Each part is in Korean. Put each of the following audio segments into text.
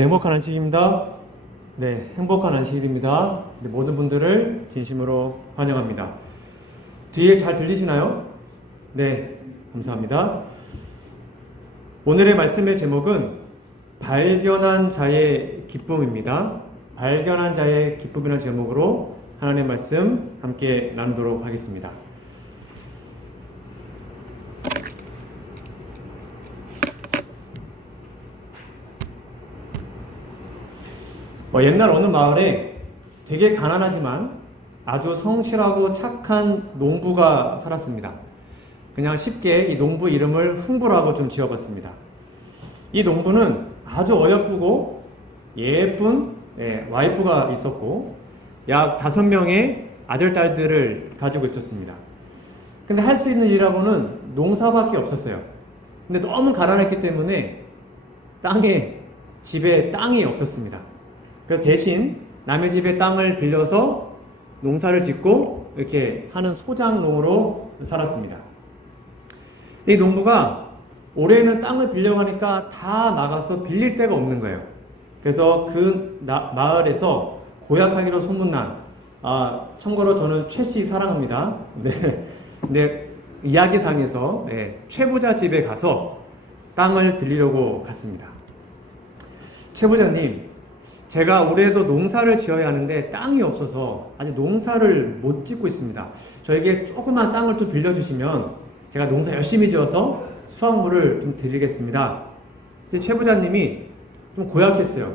네, 행복한 안식입니다. 네, 행복한 안식일입니다. 네, 모든 분들을 진심으로 환영합니다. 뒤에 잘 들리시나요? 네, 감사합니다. 오늘의 말씀의 제목은 발견한 자의 기쁨입니다. 발견한 자의 기쁨이라는 제목으로 하나님의 말씀 함께 나누도록 하겠습니다. 옛날 어느 마을에 되게 가난하지만 아주 성실하고 착한 농부가 살았습니다. 그냥 쉽게 이 농부 이름을 흥부라고 좀 지어봤습니다. 이 농부는 아주 어여쁘고 예쁜 와이프가 있었고 약 5명의 아들, 딸들을 가지고 있었습니다. 근데 할 수 있는 일이라고는 농사밖에 없었어요. 근데 너무 가난했기 때문에 집에 땅이 없었습니다. 그래서 대신 남의 집에 땅을 빌려서 농사를 짓고 이렇게 하는 소장농으로 살았습니다. 이 농부가 올해는 땅을 빌려가니까 다 나가서 빌릴 데가 없는 거예요. 그래서 그 마을에서 고약하기로 소문난, 참고로 저는 최 씨 사랑합니다. 네, 이야기상에서 최부자 집에 가서 땅을 빌리려고 갔습니다. 최부자님, 제가 올해도 농사를 지어야 하는데 땅이 없어서 아직 농사를 못 짓고 있습니다. 저에게 조그만 땅을 좀 빌려주시면 제가 농사 열심히 지어서 수확물을 좀 드리겠습니다. 최 부자님이 좀 고약했어요.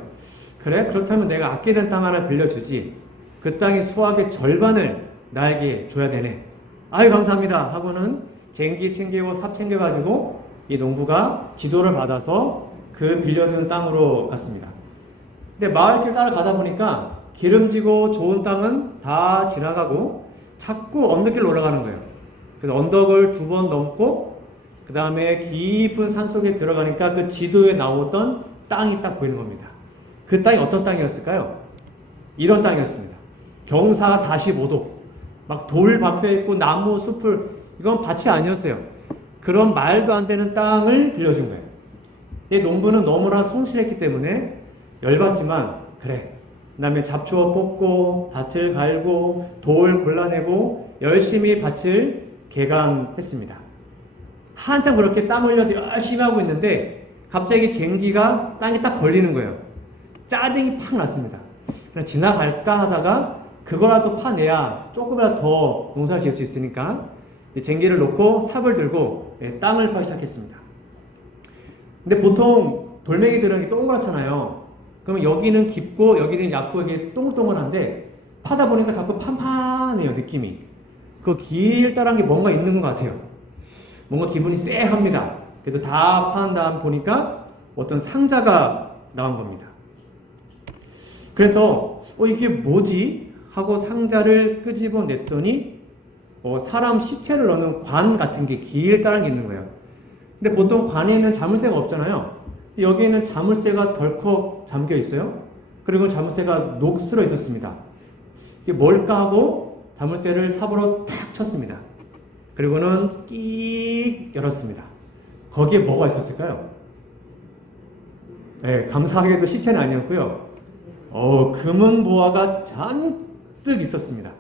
그래? 그렇다면 내가 아끼는 땅 하나 빌려주지. 그 땅의 수확의 절반을 나에게 줘야 되네. 아유, 감사합니다 하고는 쟁기 챙기고 삽 챙겨가지고 이 농부가 지도를 받아서 그 빌려준 땅으로 갔습니다. 근데 마을길 따라가다 보니까 기름지고 좋은 땅은 다 지나가고 자꾸 언덕길로 올라가는 거예요. 그래서 언덕을 2번 넘고 그 다음에 깊은 산속에 들어가니까 그 지도에 나오던 땅이 딱 보이는 겁니다. 그 땅이 어떤 땅이었을까요? 이런 땅이었습니다. 경사 45도 막 돌 박혀있고 나무 숲을, 이건 밭이 아니었어요. 그런 말도 안 되는 땅을 빌려준 거예요. 이 농부는 너무나 성실했기 때문에 열받지만 그래, 그 다음에 잡초 뽑고 밭을 갈고 돌 골라내고 열심히 밭을 개간했습니다. 한참 그렇게 땀 흘려서 열심히 하고 있는데 갑자기 쟁기가 땅에 딱 걸리는 거예요. 짜증이 팍 났습니다. 그냥 지나갈까 하다가 그거라도 파내야 조금이라도 더 농사를 지을 수 있으니까 쟁기를 놓고 삽을 들고 땅을 파기 시작했습니다. 근데 보통 돌멩이들은 동그랗잖아요. 그러면 여기는 깊고 여기는 얕고 이게 동글동글한데 파다 보니까 자꾸 판판해요, 느낌이. 그 길다란 게 뭔가 있는 것 같아요. 뭔가 기분이 쎄합니다. 그래서 다 파는 다음 보니까 어떤 상자가 나온 겁니다. 그래서 이게 뭐지? 하고 상자를 끄집어냈더니 사람 시체를 넣는 관 같은 게 길다란 게 있는 거예요. 근데 보통 관에는 자물쇠가 없잖아요. 여기에는 자물쇠가 덜컥 잠겨 있어요. 그리고 자물쇠가 녹슬어 있었습니다. 이게 뭘까 하고 자물쇠를 삽으로 탁 쳤습니다. 그리고는 끽 열었습니다. 거기에 뭐가 있었을까요? 감사하게도 시체는 아니었고요. 금은 보화가 잔뜩 있었습니다.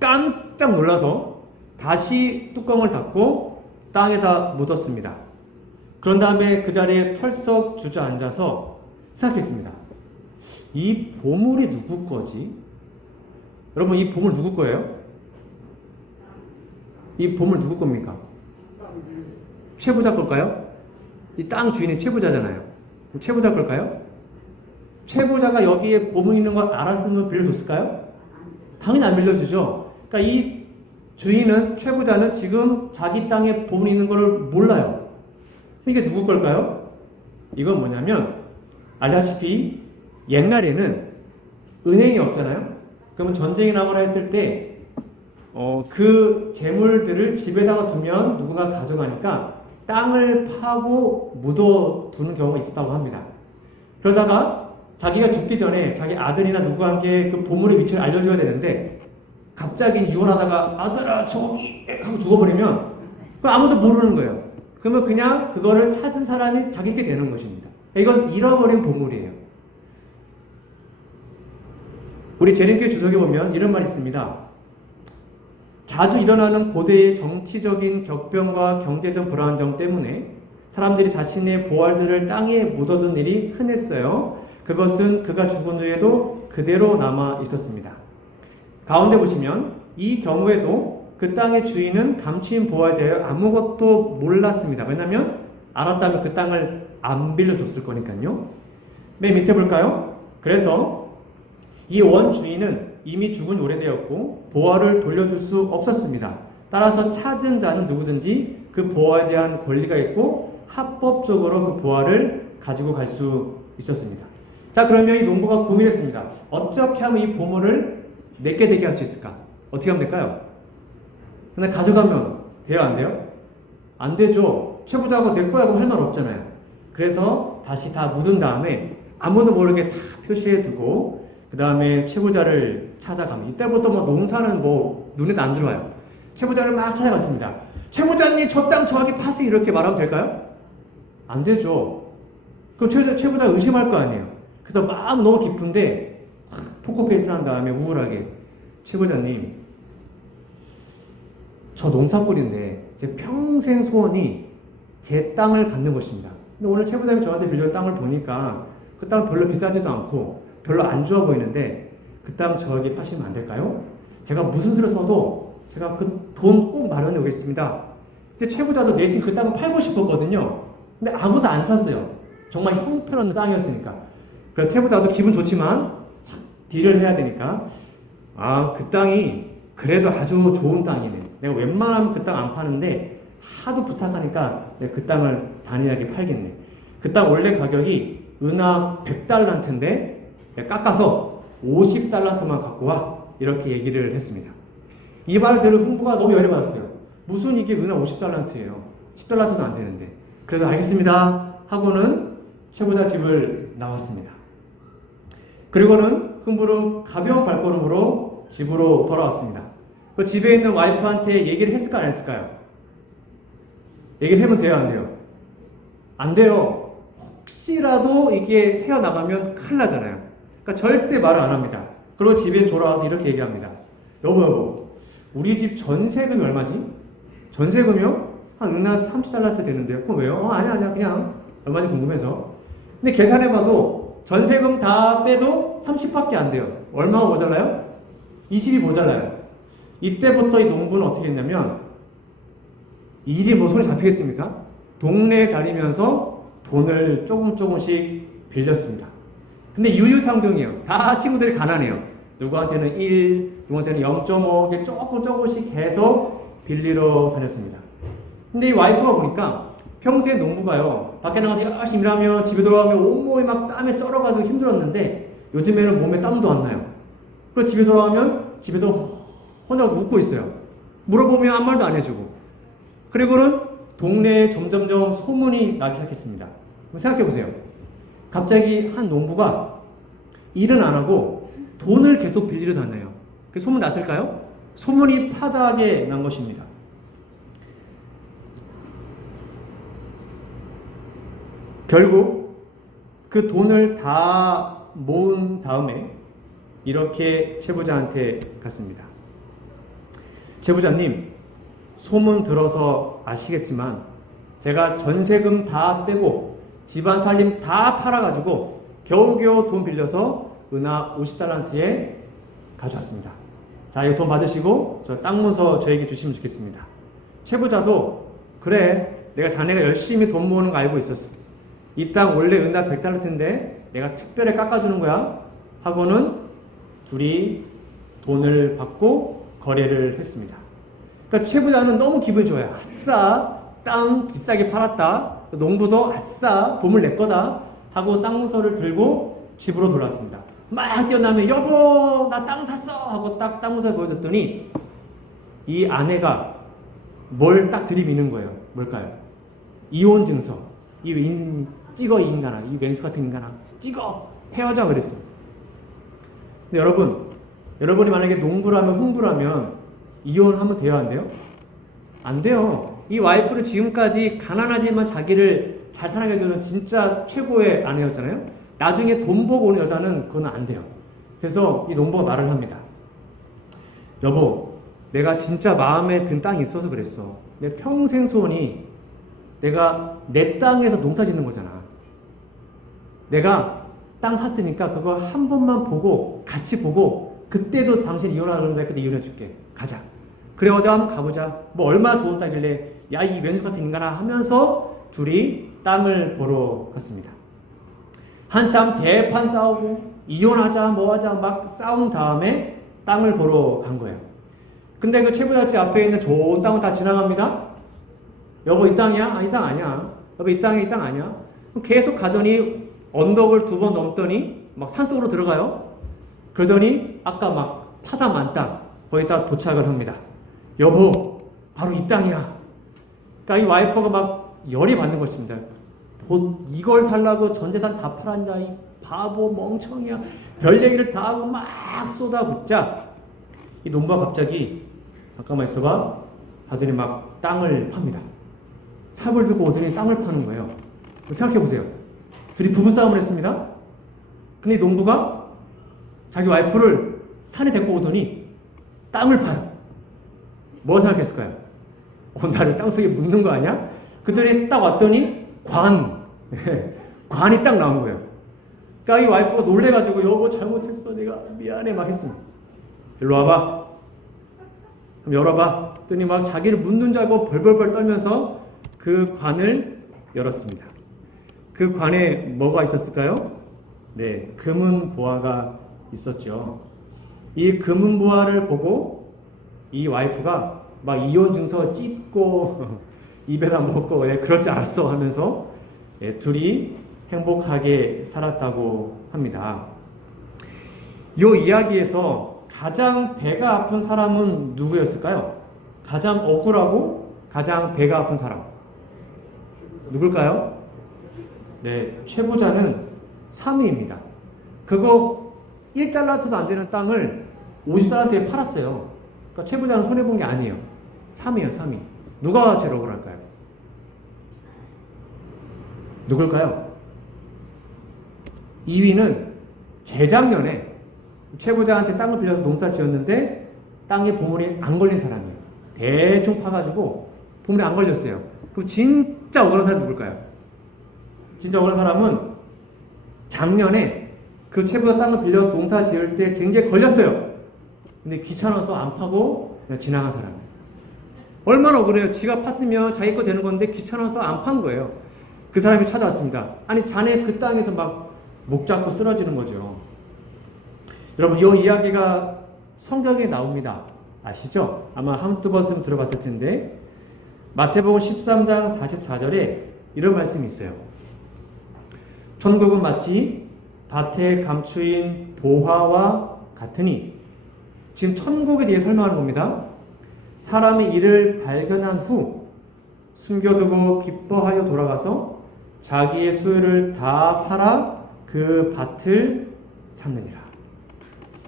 깜짝 놀라서 다시 뚜껑을 닫고 땅에다 묻었습니다. 그런 다음에 그 자리에 털썩 주저앉아서 생각했습니다. 이 보물이 누구 거지? 여러분, 이 보물 누구 거예요? 이 보물 누구 겁니까? 최부자 걸까요? 이 땅 주인이 최부자잖아요. 최부자 걸까요? 최부자가 여기에 보물 있는 걸 알았으면 빌려줬을까요? 당연히 안 빌려주죠. 그러니까 이 주인은, 최부자는 지금 자기 땅에 보물 있는 걸 몰라요. 이게 누구 걸까요? 이건 뭐냐면, 알다시피 옛날에는 은행이 없잖아요. 그러면 전쟁이 나거나 했을 때 그 재물들을 집에다가 두면 누군가 가져가니까 땅을 파고 묻어두는 경우가 있었다고 합니다. 그러다가 자기가 죽기 전에 자기 아들이나 누구한테 그 보물의 위치를 알려줘야 되는데 갑자기 유언하다가 아들아 저기 하고 죽어버리면 아무도 모르는 거예요. 그러면 그냥 그거를 찾은 사람이 자기께 되는 것입니다. 이건 잃어버린 보물이에요. 우리 재림교회 주석에 보면 이런 말이 있습니다. 자주 일어나는 고대의 정치적인 격변과 경제적 불안정 때문에 사람들이 자신의 보활들을 땅에 묻어둔 일이 흔했어요. 그것은 그가 죽은 후에도 그대로 남아 있었습니다. 가운데 보시면 이 경우에도 그 땅의 주인은 감추인 보활에 대하여 아무것도 몰랐습니다. 왜냐하면 알았다면 그 땅을 안 빌려줬을 거니까요. 맨 밑에 볼까요? 그래서 이 원주인은 이미 죽은 오래되었고 보화를 돌려줄 수 없었습니다. 따라서 찾은 자는 누구든지 그 보화에 대한 권리가 있고 합법적으로 그 보화를 가지고 갈 수 있었습니다. 자, 그러면 이 농부가 고민했습니다. 어떻게 하면 이 보물을 내게 되게 할 수 있을까? 어떻게 하면 될까요? 근데 가져가면 돼요, 안 돼요? 안 되죠. 최부자가 내 거야 하고 할 말 없잖아요. 그래서 다시 다 묻은 다음에 아무도 모르게 다 표시해 두고 그 다음에 채부자를 찾아갑니다. 이때부터 뭐 농사는 뭐 눈에 안 들어와요. 채부자를 막 찾아갔습니다. 채부자님 저 땅 저기 파세요 이렇게 말하면 될까요? 안 되죠. 그럼 채부자 의심할 거 아니에요. 그래서 막 너무 깊은데 포커페이스를 한 다음에 우울하게 채부자님 저 농사꾼인데 제 평생 소원이 제 땅을 갖는 것입니다. 근데 오늘 채부자님 저한테 빌려 땅을 보니까 그 땅 별로 비싸지도 않고 별로 안 좋아 보이는데 그 땅 저에게 파시면 안 될까요? 제가 무슨 수를 써도 제가 그 돈 꼭 마련해 오겠습니다. 근데 채부자도 내심 그 땅을 팔고 싶었거든요. 근데 아무도 안 샀어요. 정말 형편없는 땅이었으니까. 그래서 채부자도 기분 좋지만 딜을 해야 되니까 그 땅이 그래도 아주 좋은 땅이네. 내가 웬만하면 그 땅 안 파는데 하도 부탁하니까 내가 그 땅을 단일하게 팔겠네. 그 땅 원래 가격이 은하 100달란트인데 내가 깎아서 50달란트만 갖고 와 이렇게 얘기를 했습니다. 이 말을 들은 흥부가 너무 열이 받았어요. 무슨 이게 은하 50달란트예요. 10달란트도 안 되는데. 그래서 알겠습니다 하고는 채부자 집을 나왔습니다. 그리고는 흥부는 가벼운 발걸음으로 집으로 돌아왔습니다. 그 집에 있는 와이프한테 얘기를 했을까 안 했을까요? 얘기를 하면 돼요 안 돼요? 안 돼요. 혹시라도 이게 새어나가면 큰일 나잖아요. 그러니까 절대 말을 안 합니다. 그리고 집에 돌아와서 이렇게 얘기합니다. 여보 우리 집 전세금이 얼마지? 전세금이요? 한 은하 30달러트 되는데요. 그럼 왜요? 아니야 그냥 얼마인지 궁금해서. 근데 계산해봐도 전세금 다 빼도 30밖에 안 돼요. 얼마가 모자라요? 20이 모자라요. 이때부터 이 농부는 어떻게 했냐면 일이 뭐 손에 잡히겠습니까? 동네에 다니면서 돈을 조금씩 빌렸습니다. 근데 유유상종이에요. 다 친구들이 가난해요. 누구한테는 1, 누구한테는 0.5 이렇게 조금씩 계속 빌리러 다녔습니다. 근데 이 와이프가 보니까 평소에 농부가요 밖에 나가서 열심히 일하면 집에 돌아가면 온몸이 막 땀에 쩔어가지고 힘들었는데 요즘에는 몸에 땀도 안 나요. 그리고 집에 돌아가면 집에서 혼자 웃고 있어요. 물어보면 아무 말도 안 해주고. 그리고는 동네에 점점점 소문이 나기 시작했습니다. 생각해보세요. 갑자기 한 농부가 일은 안 하고 돈을 계속 빌리러 다녀요. 그 소문 났을까요? 소문이 파다하게 난 것입니다. 결국 그 돈을 다 모은 다음에 이렇게 채부자한테 갔습니다. 채부자님, 소문 들어서 아시겠지만 제가 전세금 다 빼고 집안 살림 다 팔아가지고 겨우겨우 돈 빌려서 은하 50달란트에 가져왔습니다. 자, 이 돈 받으시고 저 땅 문서 저에게 주시면 좋겠습니다. 채부자도 그래 내가 자네가 열심히 돈 모으는 거 알고 있었어. 이 땅 원래 은하 100달란트인데 내가 특별히 깎아주는 거야 하고는 둘이 돈을 받고 거래를 했습니다. 그러니까 채부자는 너무 기분이 좋아요. 아싸 땅 비싸게 팔았다. 농부도 아싸 보물 내 거다 하고 땅 문서를 들고 집으로 돌아왔습니다. 막 뛰어나면 여보 나 땅 샀어 하고 딱 땅 문서를 보여줬더니 이 아내가 뭘 딱 들이미는 거예요. 뭘까요? 이혼 증서. 찍어 이 인간아, 이 왼수 같은 인간아, 찍어 헤어져 그랬습니다. 근데 여러분이 만약에 농부라면 흥부라면 이혼하면 돼요 안 돼요? 안 돼요. 이 와이프는 지금까지 가난하지만 자기를 잘 사랑해주는 진짜 최고의 아내였잖아요. 나중에 돈 벌고 오는 여자는 그건 안 돼요. 그래서 이 농부가 말을 합니다. 여보, 내가 진짜 마음에 든 땅이 있어서 그랬어. 내 평생 소원이 내가 내 땅에서 농사 짓는 거잖아. 내가 땅 샀으니까 그거 한 번만 보고 같이 보고 그때도 당신 이혼하라 그러면 그때 이혼해 줄게. 가자. 그래 어디 한번 가보자. 뭐 얼마나 좋은 땅이길래 야 이 왼수 같은 인간아 하면서 둘이 땅을 보러 갔습니다. 한참 대판 싸우고 이혼하자 뭐하자 막 싸운 다음에 땅을 보러 간 거예요. 근데 그 채부자집 앞에 있는 좋은 땅은 다 지나갑니다. 여보 이 땅이야? 아, 이 땅 아니야. 여보 이 땅이 이 땅 아니야. 계속 가더니 언덕을 2번 넘더니 막 산속으로 들어가요. 그러더니 아까 막 파담한 땅 거기다 도착을 합니다. 여보 바로 이 땅이야. 그러니까 이 와이퍼가 막 열이 받는 것입니다. 이걸 살라고 전 재산 다 팔았냐 이 바보 멍청이야. 별 얘기를 다 하고 막 쏟아붓자 이 농부가 갑자기 잠깐만 있어봐 하더니 막 땅을 팝니다. 삽을 들고 오더니 땅을 파는 거예요. 생각해보세요. 둘이 부부싸움을 했습니다. 근데 이 농부가 자기 와이프를 산에 데리고 오더니 땅을 파요. 뭐 생각했을까요? 나를 땅속에 묻는 거 아니야? 그들이 딱 왔더니 관이 딱 나온 거예요. 그러니까 이 와이프가 놀래가지고 여보 잘못했어 내가 미안해 막 했습니다. 일로 와봐. 그럼 열어봐. 그랬더니 막 자기를 묻는 줄 알고 벌벌벌 떨면서 그 관을 열었습니다. 그 관에 뭐가 있었을까요? 네, 금은 보화가 있었죠. 이 금은 보화를 보고 이 와이프가 막 이혼 증서 찢고 입에다 먹고 그럴 줄 알았어 하면서 둘이 행복하게 살았다고 합니다. 이 이야기에서 가장 배가 아픈 사람은 누구였을까요? 가장 억울하고 가장 배가 아픈 사람 누굴까요? 네, 최부자는 3위입니다. 그거 1달러도 안 되는 땅을 50달러에 팔았어요. 그러니까 최부자는 손해본 게 아니에요. 3위예요, 3위. 누가 제일 억울할까요? 누굴까요? 2위는 재작년에 최부자한테 땅을 빌려서 농사 지었는데 땅에 보물이 안 걸린 사람이에요. 대충 파가지고 보물이 안 걸렸어요. 그럼 진짜 억울한 사람이 누굴까요? 진짜 억울한 사람은 작년에 그 최부자 땅을 빌려서 농사 지을 때 쟁기에 걸렸어요. 근데 귀찮아서 안 파고 그냥 지나간 사람이에요. 얼마나 억울해요. 지가 팠으면 자기 거 되는 건데 귀찮아서 안 판 거예요. 그 사람이 찾아왔습니다. 아니 자네 그 땅에서 막 목 잡고 쓰러지는 거죠. 여러분 이 이야기가 성경에 나옵니다. 아시죠? 아마 한두 번쯤 들어봤을 텐데 마태복음 13장 44절에 이런 말씀이 있어요. 천국은 마치 밭에 감추인 보화와 같으니 지금 천국에 대해 설명하는 겁니다. 사람이 이를 발견한 후 숨겨두고 기뻐하여 돌아가서 자기의 소유를 다 팔아 그 밭을 샀느니라.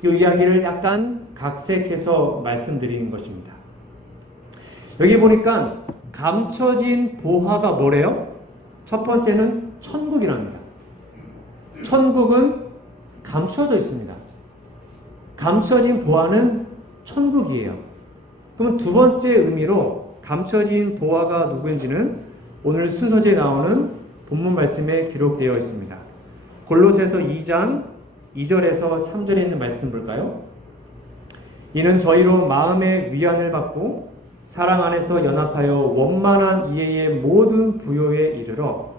이 이야기를 약간 각색해서 말씀드리는 것입니다. 여기 보니까 감춰진 보화가 뭐래요? 첫 번째는 천국이랍니다. 천국은 감춰져 있습니다. 감춰진 보화는 천국이에요. 그럼 두 번째 의미로 감춰진 보화가 누구인지는 오늘 순서지에 나오는 본문 말씀에 기록되어 있습니다. 골로새서 2장 2절에서 3절에 있는 말씀 볼까요? 이는 저희로 마음의 위안을 받고 사랑 안에서 연합하여 원만한 이해의 모든 부요에 이르러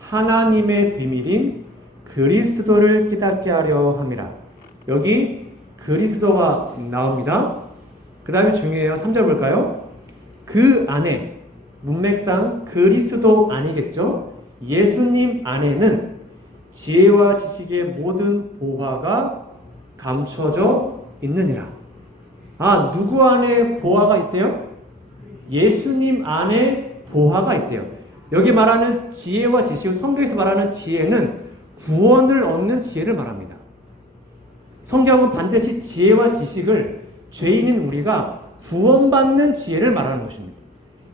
하나님의 비밀인 그리스도를 깨닫게 하려 함이라. 여기 그리스도가 나옵니다. 그 다음에 중요해요. 3절 볼까요? 그 안에 문맥상 그리스도 아니겠죠? 예수님 안에는 지혜와 지식의 모든 보화가 감춰져 있느니라. 아, 누구 안에 보화가 있대요? 예수님 안에 보화가 있대요. 여기 말하는 지혜와 지식, 성경에서 말하는 지혜는 구원을 얻는 지혜를 말합니다. 성경은 반드시 지혜와 지식을 죄인인 우리가 구원받는 지혜를 말하는 것입니다.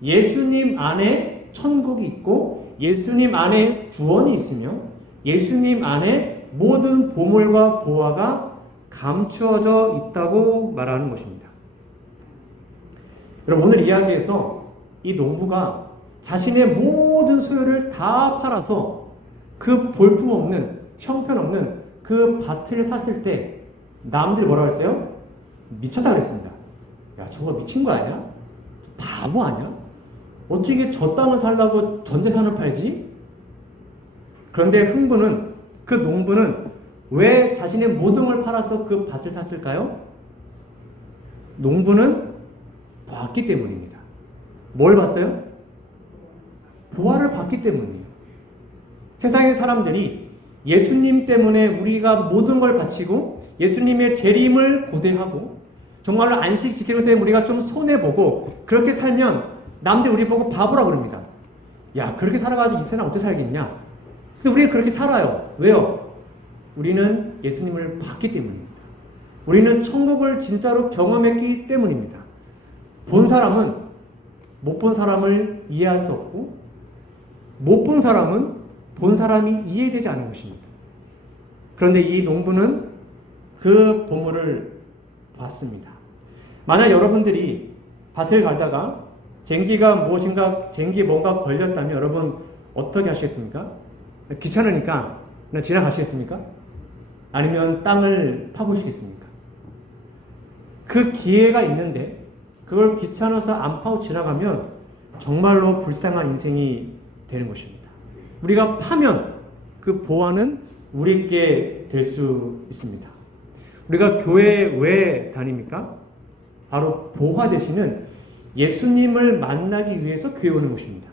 예수님 안에 천국이 있고 예수님 안에 구원이 있으며 예수님 안에 모든 보물과 보화가 감추어져 있다고 말하는 것입니다. 여러분, 오늘 이야기에서 이 농부가 자신의 모든 소유를 다 팔아서 그 볼품없는, 형편없는 그 밭을 샀을 때 남들이 뭐라고 했어요? 미쳤다 그랬습니다. 야, 저거 미친 거 아니야? 바보 아니야? 어떻게 저 땅을 살려고 전 재산을 팔지? 그런데 그 농부는 왜 자신의 모든 걸 팔아서 그 밭을 샀을까요? 농부는 봤기 때문입니다. 뭘 봤어요? 보화를 봤기 때문이에요. 세상의 사람들이 예수님 때문에 우리가 모든 걸 바치고 예수님의 재림을 고대하고 정말로 안식 지키기 때문에 우리가 좀 손해보고 그렇게 살면 남들이 우리 보고 바보라 그럽니다. 야, 그렇게 살아가지고 이 세상 어떻게 살겠냐? 근데 우리가 그렇게 살아요. 왜요? 우리는 예수님을 봤기 때문입니다. 우리는 천국을 진짜로 경험했기 때문입니다. 본 사람은 못 본 사람을 이해할 수 없고 못 본 사람은 본 사람이 이해되지 않는 것입니다. 그런데 이 농부는 그 보물을 봤습니다. 만약 여러분들이 밭을 갈다가 쟁기가 뭔가 걸렸다면 여러분 어떻게 하시겠습니까? 귀찮으니까 그냥 지나가시겠습니까? 아니면 땅을 파보시겠습니까? 그 기회가 있는데 그걸 귀찮아서 안 파고 지나가면 정말로 불쌍한 인생이 되는 것입니다. 우리가 파면 그 보화는 우리께 될 수 있습니다. 우리가 교회에 왜 다닙니까? 바로 보화 되시는 예수님을 만나기 위해서 교회 오는 것입니다.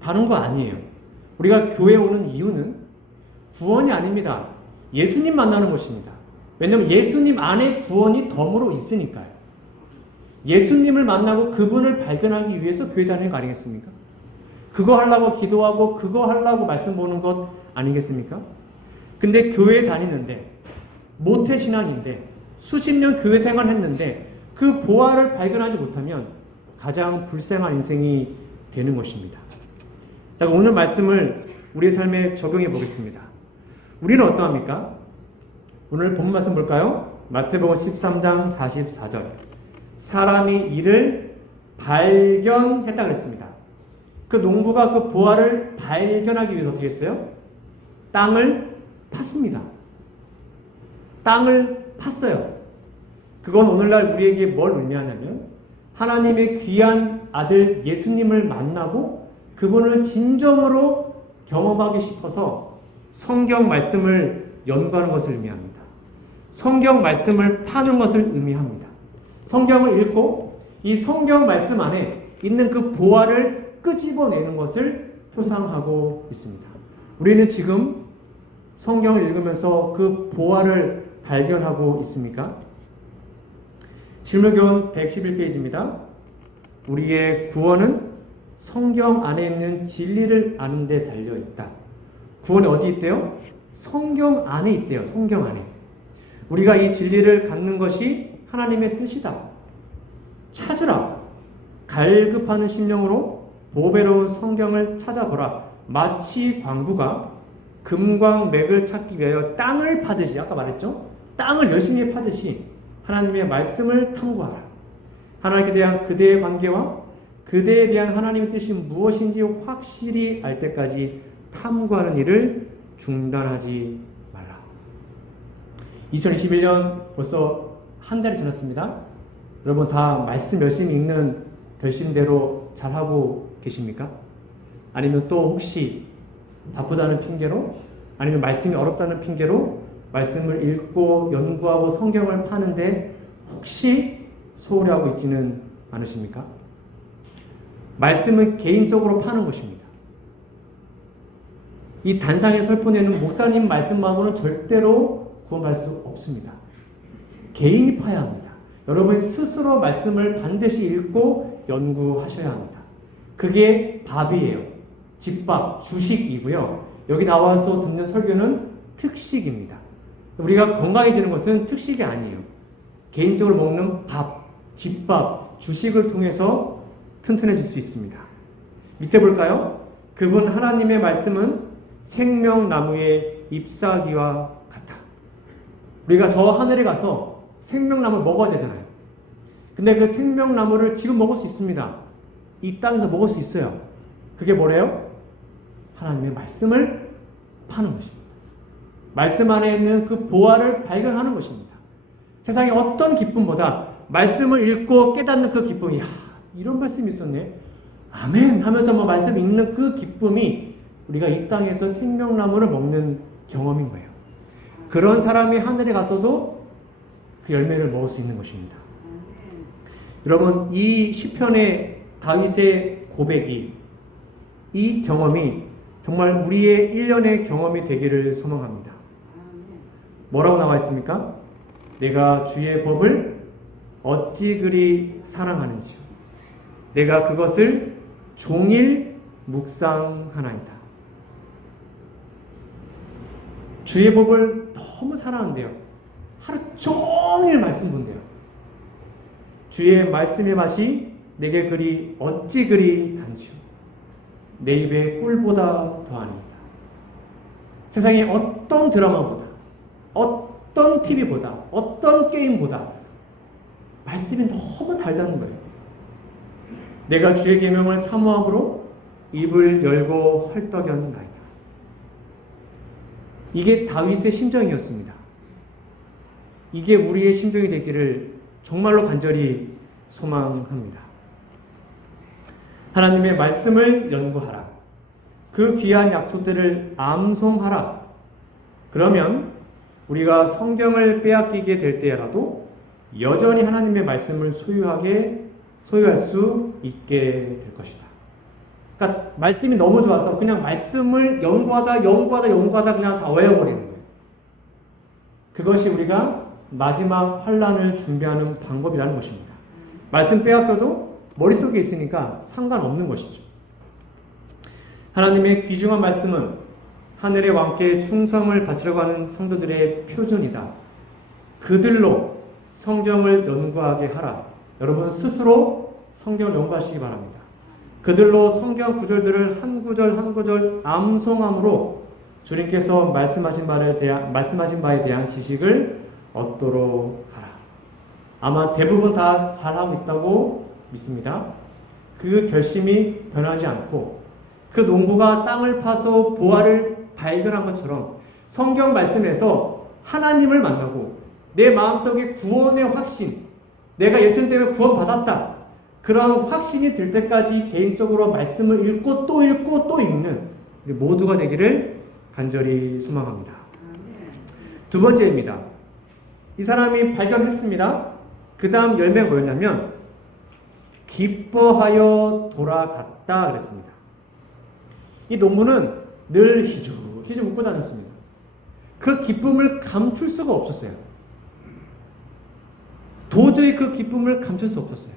다른 거 아니에요. 우리가 교회 오는 이유는 구원이 아닙니다. 예수님 만나는 것입니다. 왜냐하면 예수님 안에 구원이 덤으로 있으니까요. 예수님을 만나고 그분을 발견하기 위해서 교회 다니는 거 아니겠습니까? 그거 하려고 기도하고 그거 하려고 말씀 보는 것 아니겠습니까? 근데 교회에 다니는데 모태신앙인데 수십 년 교회 생활했는데 그 보화를 발견하지 못하면 가장 불쌍한 인생이 되는 것입니다. 자, 오늘 말씀을 우리 삶에 적용해 보겠습니다. 우리는 어떠합니까? 오늘 본 말씀 볼까요? 마태복음 13장 44절. 사람이 이를 발견했다 그랬습니다. 그 농부가 그 보화를 발견하기 위해서 어떻게 했어요? 땅을 팠습니다. 땅을 팠어요. 그건 오늘날 우리에게 뭘 의미하냐면 하나님의 귀한 아들 예수님을 만나고 그분을 진정으로 경험하기 싶어서 성경 말씀을 연구하는 것을 의미합니다. 성경 말씀을 파는 것을 의미합니다. 성경을 읽고 이 성경 말씀 안에 있는 그 보화를 끄집어내는 것을 표상하고 있습니다. 우리는 지금 성경을 읽으면서 그 보화를 발견하고 있습니까? 실무교훈 111페이지입니다. 우리의 구원은 성경 안에 있는 진리를 아는 데 달려있다. 구원이 어디 있대요? 성경 안에 있대요. 성경 안에. 우리가 이 진리를 갖는 것이 하나님의 뜻이다. 찾으라. 갈급하는 심령으로 보배로운 성경을 찾아보라. 마치 광부가 금광맥을 찾기 위하여 땅을 파듯이, 아까 말했죠? 땅을 열심히 파듯이 하나님의 말씀을 탐구하라. 하나님께 대한 그대의 관계와 그대에 대한 하나님의 뜻이 무엇인지 확실히 알 때까지 탐구하는 일을 중단하지 말라. 2021년 벌써 한 달이 지났습니다. 여러분 다 말씀 열심히 읽는 결심대로 잘하고 계십니까? 아니면 또 혹시 바쁘다는 핑계로, 아니면 말씀이 어렵다는 핑계로 말씀을 읽고 연구하고 성경을 파는데 혹시 소홀히 하고 있지는 않으십니까? 말씀은 개인적으로 파는 것입니다. 이 단상에 설포내는 목사님 말씀만으로는 절대로 구원받을 수 없습니다. 개인이 파야 합니다. 여러분 스스로 말씀을 반드시 읽고 연구하셔야 합니다. 그게 밥이에요. 집밥, 주식이고요. 여기 나와서 듣는 설교는 특식입니다. 우리가 건강해지는 것은 특식이 아니에요. 개인적으로 먹는 밥, 집밥, 주식을 통해서 튼튼해질 수 있습니다. 밑에 볼까요? 그분 하나님의 말씀은 생명나무의 잎사귀와 같다. 우리가 저 하늘에 가서 생명나무 먹어야 되잖아요. 근데 그 생명나무를 지금 먹을 수 있습니다. 이 땅에서 먹을 수 있어요. 그게 뭐래요? 하나님의 말씀을 파는 것입니다. 말씀 안에 있는 그 보화를 발견하는 것입니다. 세상에 어떤 기쁨보다 말씀을 읽고 깨닫는 그 기쁨이, 이런 말씀이 있었네, 아멘 하면서 말씀 읽는 그 기쁨이 우리가 이 땅에서 생명나무를 먹는 경험인 거예요. 그런 사람이 하늘에 가서도 그 열매를 먹을 수 있는 것입니다. 여러분, 이 시편의 다윗의 고백이, 이 경험이 정말 우리의 일련의 경험이 되기를 소망합니다. 뭐라고 나와 있습니까? 내가 주의 법을 어찌 그리 사랑하는지요. 내가 그것을 종일 묵상하나이다. 주의 법을 너무 사랑한대요. 하루 종일 말씀 본대요. 주의 말씀의 맛이 내게 그리 어찌 그리 단지요. 내 입에 꿀보다 더하니이다. 세상에 어떤 드라마보다, 어떤 TV보다, 어떤 게임보다 말씀이 너무 달다는 거예요. 내가 주의 계명을 사모함으로 입을 열고 헐떡였나이다. 이게 다윗의 심정이었습니다. 이게 우리의 심정이 되기를 정말로 간절히 소망합니다. 하나님의 말씀을 연구하라. 그 귀한 약속들을 암송하라. 그러면 우리가 성경을 빼앗기게 될 때라도 여전히 하나님의 말씀을 소유할 수 있게 될 것이다. 그러니까 말씀이 너무 좋아서 그냥 말씀을 연구하다 그냥 다 외워버리는 거예요. 그것이 우리가 마지막 환란을 준비하는 방법이라는 것입니다. 말씀 빼앗겨도 머릿속에 있으니까 상관없는 것이죠. 하나님의 귀중한 말씀은 하늘의 왕께 충성을 바치려고 하는 성도들의 표준이다. 그들로 성경을 연구하게 하라. 여러분 스스로 성경을 연구하시기 바랍니다. 그들로 성경 구절들을 한 구절 한 구절 암송함으로 주님께서 말씀하신 바에 대한 지식을 얻도록 하라. 아마 대부분 다 잘하고 있다고 믿습니다. 그 결심이 변하지 않고 그 농부가 땅을 파서 보화를 발견한 것처럼 성경 말씀에서 하나님을 만나고 내 마음속에 구원의 확신, 내가 예수님 때문에 구원받았다, 그런 확신이 들 때까지 개인적으로 말씀을 읽고 또 읽는 우리 모두가 되기를 간절히 소망합니다. 두 번째입니다. 이 사람이 발견했습니다. 그 다음 열매가 뭐였냐면 기뻐하여 돌아갔다 그랬습니다. 이 농부는 늘 희죽 웃고 다녔습니다. 그 기쁨을 감출 수가 없었어요. 도저히 그 기쁨을 감출 수 없었어요.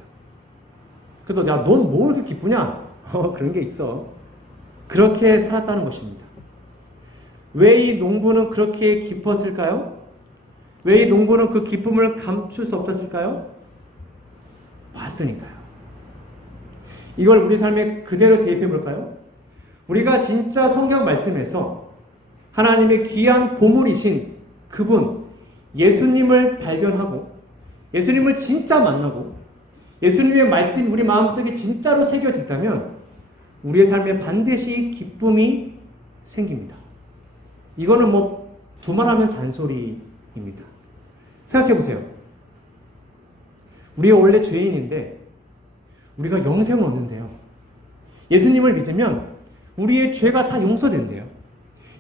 그래서 야, 넌 뭐 이렇게 기쁘냐? 그런 게 있어. 그렇게 살았다는 것입니다. 왜 이 농부는 그렇게 기뻤을까요? 왜 이 농부는 그 기쁨을 감출 수 없었을까요? 봤으니까요. 이걸 우리 삶에 그대로 대입해 볼까요? 우리가 진짜 성경 말씀에서 하나님의 귀한 보물이신 그분 예수님을 발견하고 예수님을 진짜 만나고 예수님의 말씀이 우리 마음속에 진짜로 새겨진다면 우리의 삶에 반드시 기쁨이 생깁니다. 이거는 두말하면 잔소리입니다. 생각해 보세요. 우리가 원래 죄인인데 우리가 영생을 얻는데요. 예수님을 믿으면 우리의 죄가 다 용서된대요.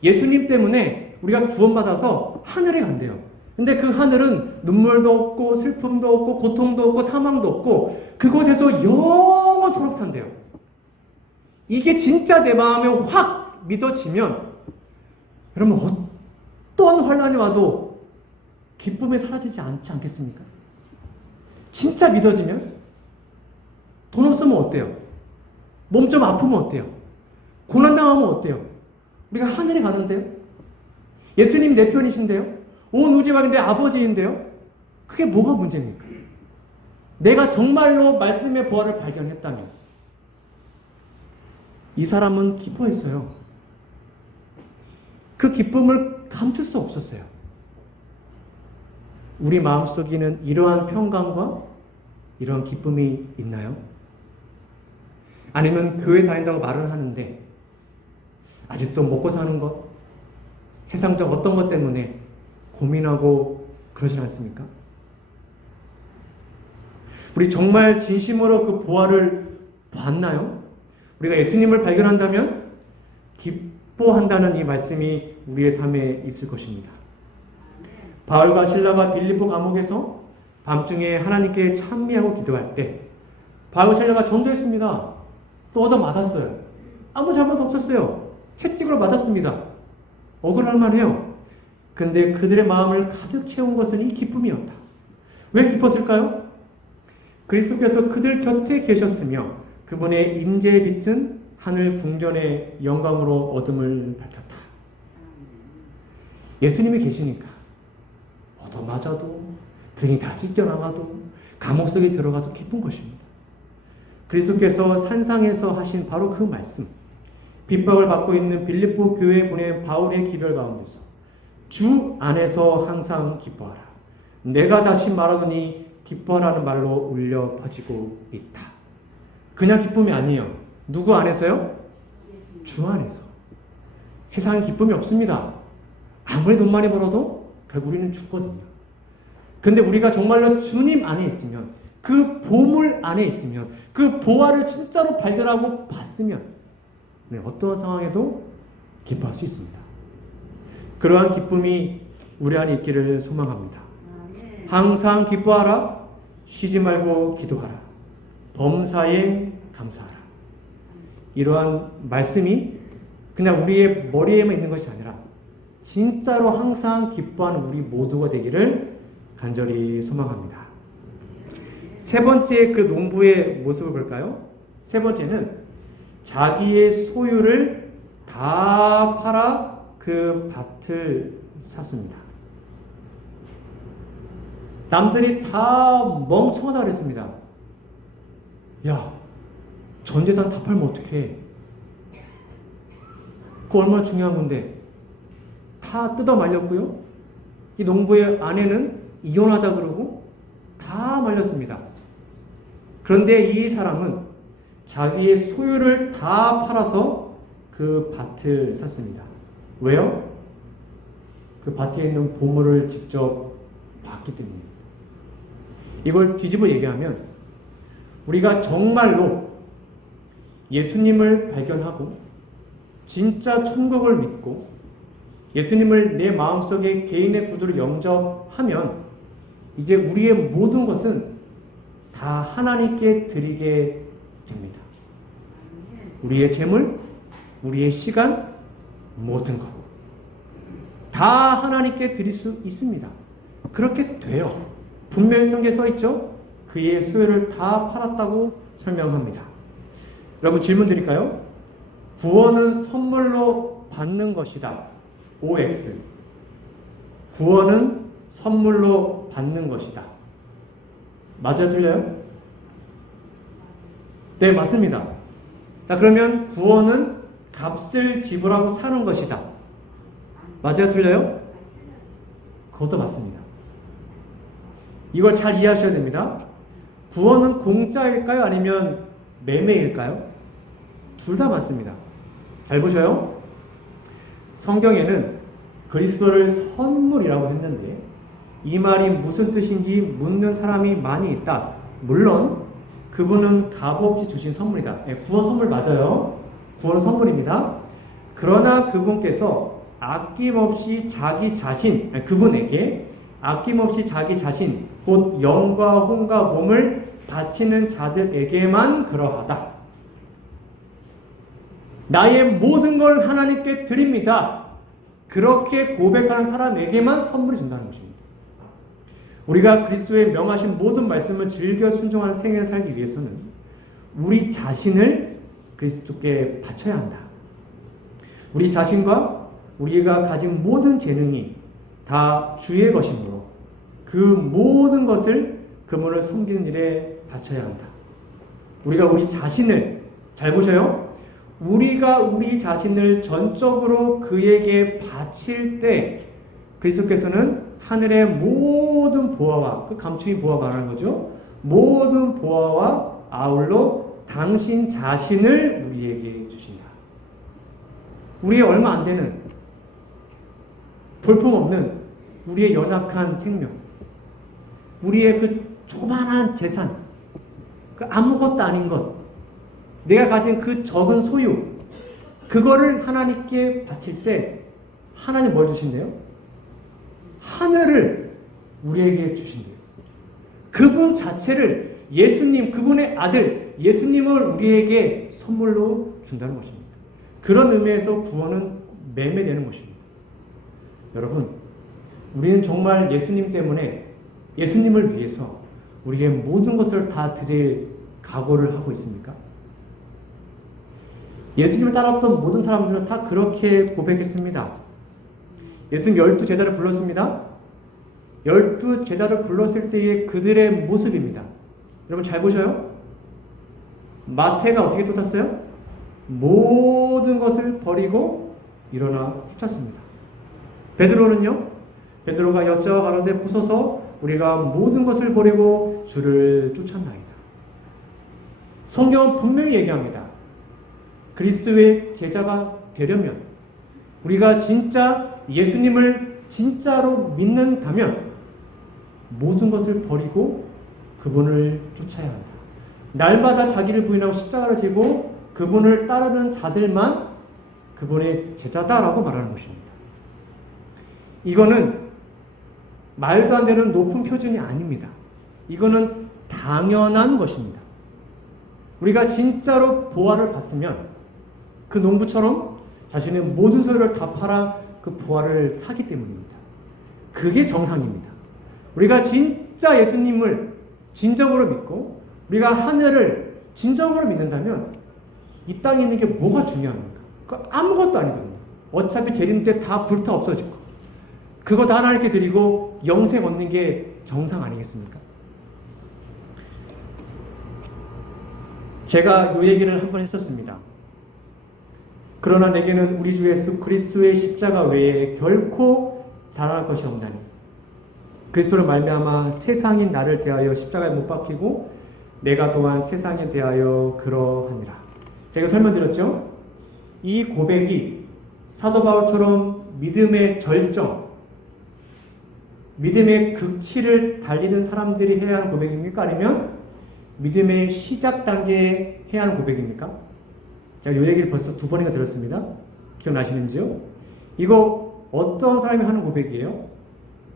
예수님 때문에 우리가 구원받아서 하늘에 간대요. 근데 그 하늘은 눈물도 없고 슬픔도 없고 고통도 없고 사망도 없고 그곳에서 영원토록 산대요. 이게 진짜 내 마음에 확 믿어지면 여러분 어떤 환난이 와도 기쁨이 사라지지 않지 않겠습니까? 진짜 믿어지면 돈 없으면 어때요? 몸 좀 아프면 어때요? 고난당하면 어때요? 우리가 하늘에 가는데요? 예수님 내 편이신데요? 온 우주가 내 아버지인데요? 그게 뭐가 문제입니까? 내가 정말로 말씀의 보화를 발견했다면 이 사람은 기뻐했어요. 그 기쁨을 감출 수 없었어요. 우리 마음속에는 이러한 평강과 이러한 기쁨이 있나요? 아니면 교회 다닌다고 말을 하는데 아직도 먹고 사는 것, 세상적 어떤 것 때문에 고민하고 그러지 않습니까? 우리 정말 진심으로 그 보화를 봤나요? 우리가 예수님을 발견한다면 기뻐한다는 이 말씀이 우리의 삶에 있을 것입니다. 바울과 실라가 빌립보 감옥에서 밤중에 하나님께 찬미하고 기도할 때 바울과 실라가 전도했습니다. 또 얻어맞았어요. 아무 잘못 없었어요. 채찍으로 맞았습니다. 억울할 만해요. 근데 그들의 마음을 가득 채운 것은 이 기쁨이었다. 왜 기뻤을까요? 그리스도께서 그들 곁에 계셨으며 그분의 임재에 비친 하늘 궁전의 영광으로 어둠을 밝혔다. 예수님이 계시니까 얻어맞아도 등이 다 찢겨나가도 감옥 속에 들어가도 기쁜 것입니다. 그리스도께서 산상에서 하신 바로 그 말씀, 핍박을 받고 있는 빌립보 교회에 보낸 바울의 기별 가운데서 주 안에서 항상 기뻐하라. 내가 다시 말하노니 기뻐하라는 말로 울려 퍼지고 있다. 그냥 기쁨이 아니에요. 누구 안에서요? 주 안에서. 세상에 기쁨이 없습니다. 아무리 돈 많이 벌어도 결국 우리는 죽거든요. 근데 우리가 정말로 주님 안에 있으면, 그 보물 안에 있으면, 그 보화를 진짜로 발견하고 봤으면 어떠한 상황에도 기뻐할 수 있습니다. 그러한 기쁨이 우리 안에 있기를 소망합니다. 항상 기뻐하라. 쉬지 말고 기도하라. 범사에 감사하라. 이러한 말씀이 그냥 우리의 머리에만 있는 것이 아니라 진짜로 항상 기뻐하는 우리 모두가 되기를 간절히 소망합니다. 세 번째 그 농부의 모습을 볼까요? 세 번째는 자기의 소유를 다 팔아 그 밭을 샀습니다. 남들이 다 멍청하다 그랬습니다. 야, 전 재산 다 팔면 어떡해? 그거 얼마나 중요한 건데. 다 뜯어 말렸고요. 이 농부의 아내는 이혼하자 그러고 다 말렸습니다. 그런데 이 사람은 자기의 소유를 다 팔아서 그 밭을 샀습니다. 왜요? 그 밭에 있는 보물을 직접 봤기 때문입니다. 이걸 뒤집어 얘기하면 우리가 정말로 예수님을 발견하고 진짜 천국을 믿고 예수님을 내 마음속에 개인의 구주로 영접하면 이제 우리의 모든 것은 다 하나님께 드리게 됩니다. 우리의 재물, 우리의 시간, 모든 것 다 하나님께 드릴 수 있습니다. 그렇게 돼요. 분명히 성경에 써 있죠? 그의 소유를 다 팔았다고 설명합니다. 여러분 질문 드릴까요? 구원은 선물로 받는 것이다. OX. 구원은 선물로 받는 것이다. 맞아요? 틀려요? 네, 맞습니다. 자, 그러면 구원은 값을 지불하고 사는 것이다. 맞아요? 틀려요? 그것도 맞습니다. 이걸 잘 이해하셔야 됩니다. 구원은 공짜일까요? 아니면 매매일까요? 둘 다 맞습니다. 잘 보셔요. 성경에는 그리스도를 선물이라고 했는데 이 말이 무슨 뜻인지 묻는 사람이 많이 있다. 물론 그분은 값없이 주신 선물이다. 구원 선물 맞아요. 구원 선물입니다. 그러나 그분께서 아낌없이 자기 자신, 그분에게 아낌없이 자기 자신, 곧 영과 혼과 몸을 바치는 자들에게만 그러하다. 나의 모든 걸 하나님께 드립니다. 그렇게 고백하는 사람에게만 선물을 준다는 것입니다. 우리가 그리스도의 명하신 모든 말씀을 즐겨 순종하는 생애를 살기 위해서는 우리 자신을 그리스도께 바쳐야 한다. 우리 자신과 우리가 가진 모든 재능이 다 주의 것이므로 그 모든 것을 그분을 섬기는 일에 바쳐야 한다. 우리가 우리 자신을 잘 보셔요. 우리가 우리 자신을 전적으로 그에게 바칠 때 그리스도께서는 하늘의 모든 보화와, 그 감추인 보화 말하는 거죠. 모든 보화와 아울러 당신 자신을 우리에게 주신다. 우리의 얼마 안 되는, 볼품없는 우리의 연약한 생명, 우리의 그 조그마한 재산, 그 아무것도 아닌 것, 내가 가진 그 적은 소유, 그거를 하나님께 바칠 때 하나님 뭘 주신대요? 하늘을 우리에게 주신대요. 그분 자체를, 예수님, 그분의 아들 예수님을 우리에게 선물로 준다는 것입니다. 그런 의미에서 구원은 매매되는 것입니다. 여러분, 우리는 정말 예수님 때문에, 예수님을 위해서 우리의 모든 것을 다 드릴 각오를 하고 있습니까? 예수님을 따랐던 모든 사람들은 다 그렇게 고백했습니다. 예수님 12제자를 불렀습니다. 12제자를 불렀을 때의 그들의 모습입니다. 여러분 잘 보셔요. 마태가 어떻게 쫓았어요? 모든 것을 버리고 일어나 쫓았습니다. 베드로는요? 베드로가 여자와 가로되 보소서 우리가 모든 것을 버리고 주를 쫓았나이다. 성경은 분명히 얘기합니다. 그리스도의 제자가 되려면, 우리가 진짜 예수님을 진짜로 믿는다면 모든 것을 버리고 그분을 쫓아야 한다. 날마다 자기를 부인하고 십자가를 지고 그분을 따르는 자들만 그분의 제자다라고 말하는 것입니다. 이거는 말도 안 되는 높은 표준이 아닙니다. 이거는 당연한 것입니다. 우리가 진짜로 보화를 받으면 그 농부처럼 자신의 모든 소유를 다 팔아 그 보화를 사기 때문입니다. 그게 정상입니다. 우리가 진짜 예수님을 진정으로 믿고 우리가 하늘을 진정으로 믿는다면 이 땅에 있는 게 뭐가 중요합니까? 그 아무것도 아니거든요. 어차피 재림 때 다 불타 없어지고 그거 다 하나님께 드리고 영생 얻는 게 정상 아니겠습니까? 제가 이 얘기를 한번 했었습니다. 그러나 내게는 우리 주 예수 그리스도의 십자가 외에 결코 자랑할 것이 없나니 그리스도로 말미암아 세상이 나를 대하여 십자가에 못 박히고 내가 또한 세상에 대하여 그러하니라. 제가 설명드렸죠? 이 고백이 사도 바울처럼 믿음의 절정, 믿음의 극치를 달리는 사람들이 해야 하는 고백입니까? 아니면 믿음의 시작 단계에 해야 하는 고백입니까? 제가 이 얘기를 벌써 2번이나 들었습니다. 기억나시는지요? 이거 어떤 사람이 하는 고백이에요?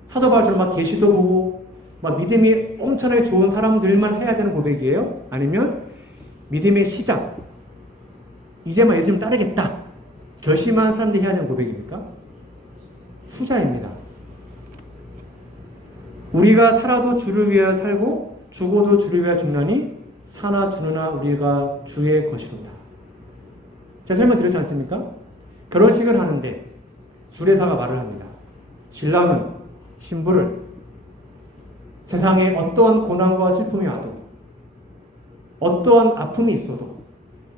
사도 바울처럼 막 계시도 보고 막 믿음이 엄청나게 좋은 사람들만 해야 되는 고백이에요? 아니면 믿음의 시작, 이제만 예수님 따르겠다 결심한 사람들이 해야 되는 고백입니까? 후자입니다. 우리가 살아도 주를 위하여 살고 죽어도 주를 위하여 죽나니 사나 죽으나 우리가 주의 것이로다. 제가 설명드렸지 않습니까? 결혼식을 하는데 주례사가 말을 합니다. 신랑은 신부를 세상에 어떠한 고난과 슬픔이 와도 어떠한 아픔이 있어도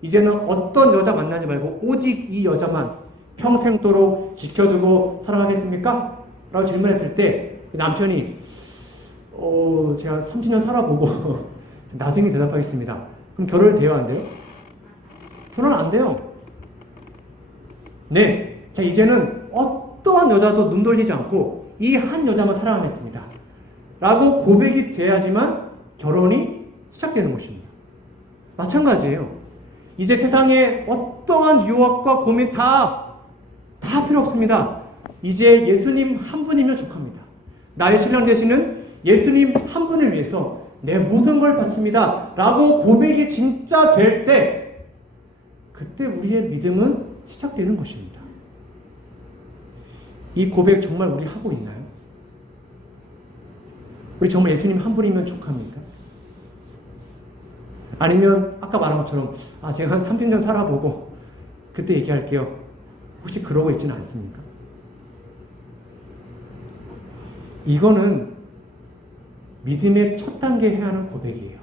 이제는 어떤 여자 만나지 말고 오직 이 여자만 평생도록 지켜주고 사랑하겠습니까? 라고 질문했을 때 남편이 제가 30년 살아보고 나중에 대답하겠습니다. 그럼 결혼을 돼야 안 돼요? 결혼 안 돼요. 네, 자 이제는 어떠한 여자도 눈 돌리지 않고 이 한 여자만 사랑하겠습니다. 라고 고백이 돼야지만 결혼이 시작되는 것입니다. 마찬가지예요. 이제 세상에 어떠한 유혹과 고민 다 필요 없습니다. 이제 예수님 한 분이면 족합니다. 나의 신랑 되시는 예수님 한 분을 위해서 내 모든 걸 바칩니다. 라고 고백이 진짜 될 때 그때 우리의 믿음은 시작되는 것입니다. 이 고백 정말 우리 하고 있나요? 우리 정말 예수님 한 분이면 족합니까? 아니면 아까 말한 것처럼 제가 한 30년 살아보고 그때 얘기할게요. 혹시 그러고 있지는 않습니까? 이거는 믿음의 첫 단계 해야 하는 고백이에요.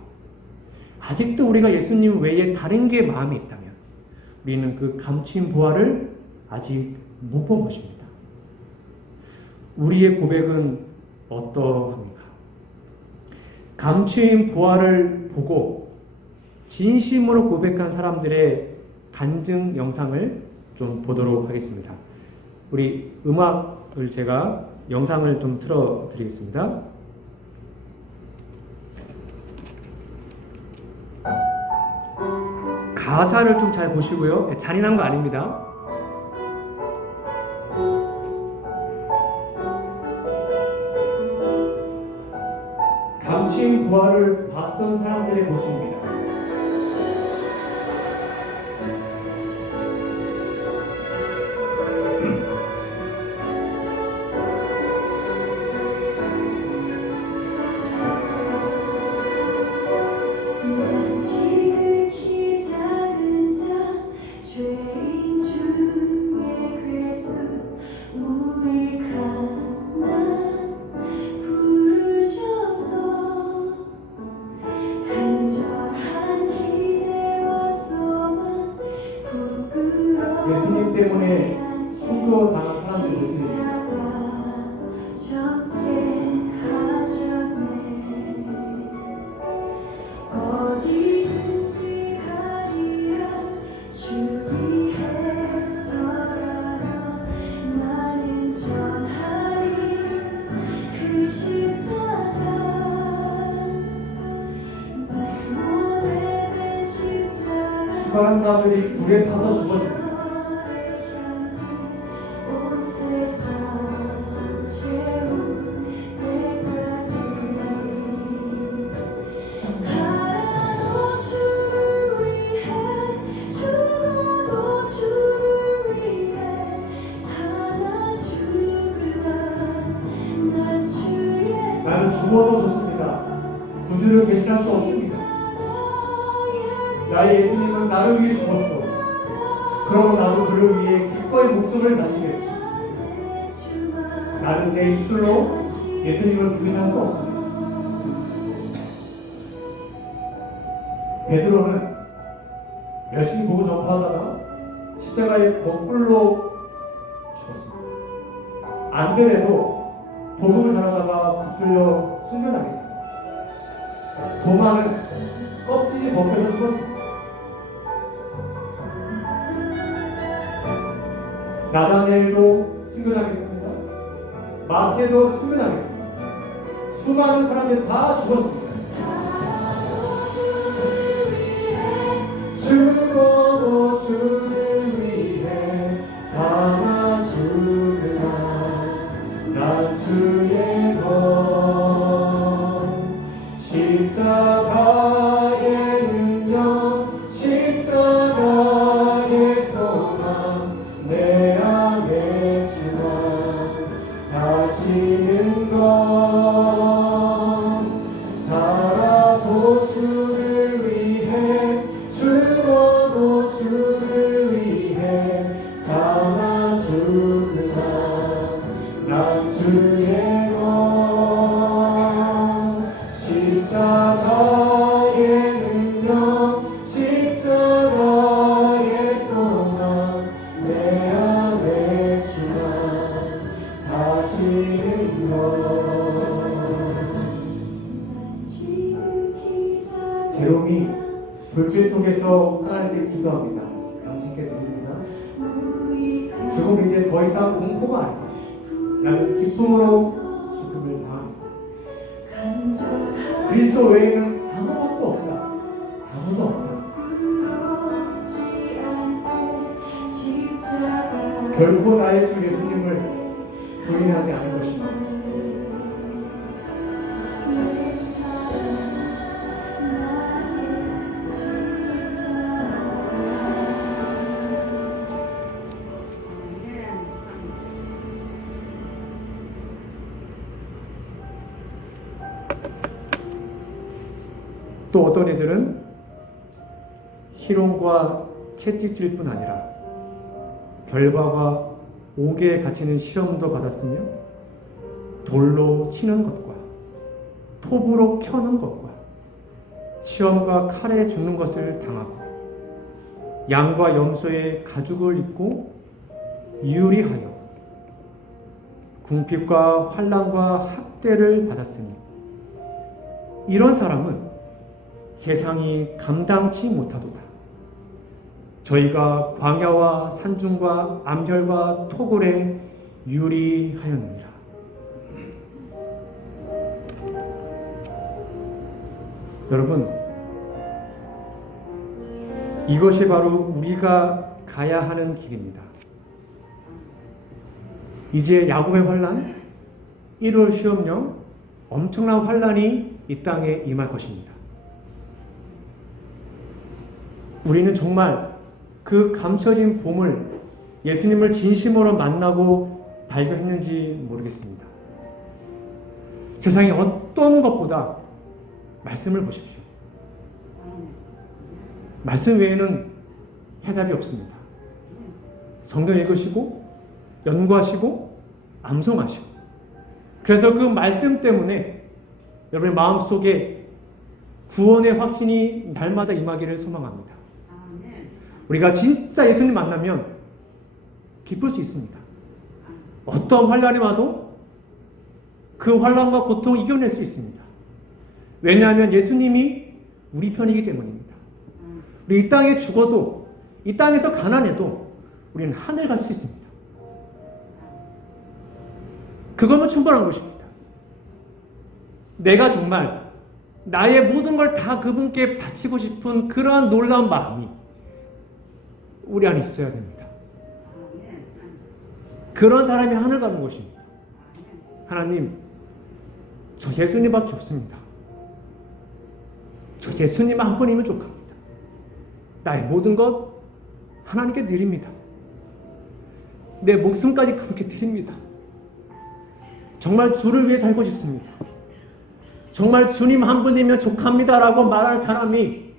아직도 우리가 예수님 외에 다른 게 마음에 있다면, 우리는 그 감추인 보화를 아직 못 본 것입니다. 우리의 고백은 어떠합니까? 감추인 보화를 보고 진심으로 고백한 사람들의 간증 영상을 좀 보도록 하겠습니다. 우리 음악을 제가 영상을 좀 틀어 드리겠습니다. 가사를 좀 잘 보시고요. 잔인한 거 아닙니다. 감추인 부활을 봤던 사람들의 모습입니다. 예수님 때문에 순교당한 사람들의 모습입니다. 수많은 사람들이 불에 타서 죽었습니다. 나는 죽어도 좋습니다. 구주를 배신할 수 없습니다. 나의 예수님은 나를 위해 죽었어. 그럼 나도 그를 위해 기꺼이 목숨을 바치겠어. 나는 내 입술로 예수님을 부인할 수 없습니다. 베드로는 열심히 복음 전파하다가 십자가에 거꾸로 죽었습니다. 안드레도 복음을 전하다가 붙들려 순교당했습니다. 도마는 껍질이 벗겨져 죽었습니다. 나다니엘도 순교당했습니다. 마태도 순교당했습니다. 수많은 사람들이 다 죽었습니다. 죽어도 주를 위해 살아 죽으나 난 주의 것 십자가의 능력 십자가의 소망 내 안에 주가 사시는 것 살아도 주를 위해 죽어도 주를 위해 살아 죽으나 난 주의 것 십자가의 능력 십자가의 소망 내 안에 주가 사시는 것 제롬이 불빛 속에서 하나님께 기도합니다. 당신께 드립니다. 죽음이 이제 더 이상 공포가 아니다. 나는 기쁨으로 죽음을 당합니다. 그리스도 외에는 아무것도 없다. 아무도 없다. 결코 나의 주 예수님을 부인하지 않을 것입니다. 또 어떤 이들은 희롱과 채찍질 뿐 아니라 결과가 옥에 갇히는 시험도 받았으며 돌로 치는 것과 톱으로 켜는 것과 시험과 칼에 죽는 것을 당하고 양과 염소의 가죽을 입고 유리하여 궁핍과 환난과 학대를 받았으니 이런 사람은 세상이 감당치 못하도다. 저희가 광야와 산중과 암혈과 토굴에 유리하였느니라. 여러분, 이것이 바로 우리가 가야 하는 길입니다. 이제 야곱의 환난, 1월 시험령, 엄청난 환난이 이 땅에 임할 것입니다. 우리는 정말 그 감춰진 봄을 예수님을 진심으로 만나고 발견했는지 모르겠습니다. 세상에 어떤 것보다 말씀을 보십시오. 말씀 외에는 해답이 없습니다. 성경 읽으시고 연구하시고 암송하시고, 그래서 그 말씀 때문에 여러분의 마음속에 구원의 확신이 날마다 임하기를 소망합니다. 우리가 진짜 예수님 만나면 기쁠 수 있습니다. 어떤 환난이 와도 그 환난과 고통을 이겨낼 수 있습니다. 왜냐하면 예수님이 우리 편이기 때문입니다. 우리 이 땅에 죽어도, 이 땅에서 가난해도 우리는 하늘 갈 수 있습니다. 그거면 충분한 것입니다. 내가 정말 나의 모든 걸 다 그분께 바치고 싶은 그러한 놀라운 마음이 우리 안에 있어야 됩니다. 그런 사람이 하늘 가는 것입니다. 하나님, 저 예수님밖에 없습니다. 저 예수님 한 분이면 족합니다. 나의 모든 것 하나님께 드립니다. 내 목숨까지 그렇게 드립니다. 정말 주를 위해 살고 싶습니다. 정말 주님 한 분이면 족합니다 라고 말하는 사람이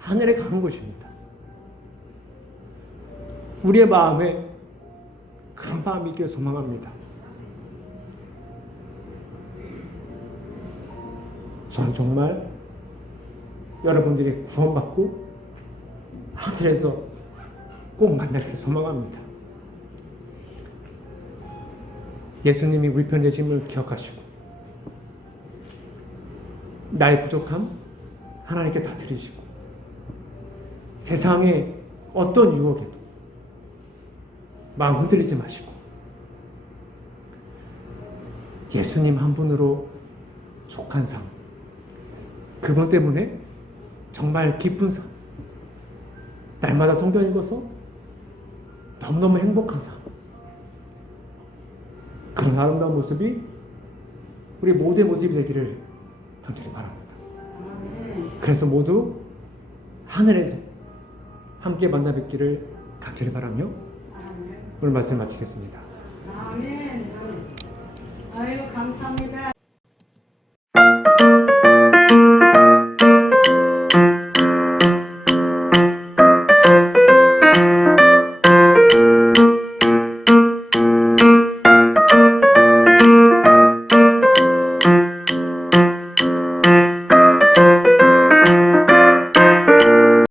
하늘에 가는 것입니다. 우리의 마음에 그런 마음이 있기를 소망합니다. 저는 정말 여러분들이 구원받고 하늘에서 꼭 만나기를 소망합니다. 예수님이 우리 편에 계심을 기억하시고 나의 부족함 하나님께 다 드리시고 세상의 어떤 유혹에도 마음 흔들리지 마시고 예수님 한 분으로 족한 삶, 그분 때문에 정말 기쁜 삶, 날마다 성경 읽어서 너무너무 행복한 삶, 그런 아름다운 모습이 우리 모두의 모습이 되기를 간절히 바랍니다. 그래서 모두 하늘에서 함께 만나 뵙기를 간절히 바라며 오늘 말씀 마치겠습니다. 아멘. 아유, 감사합니다.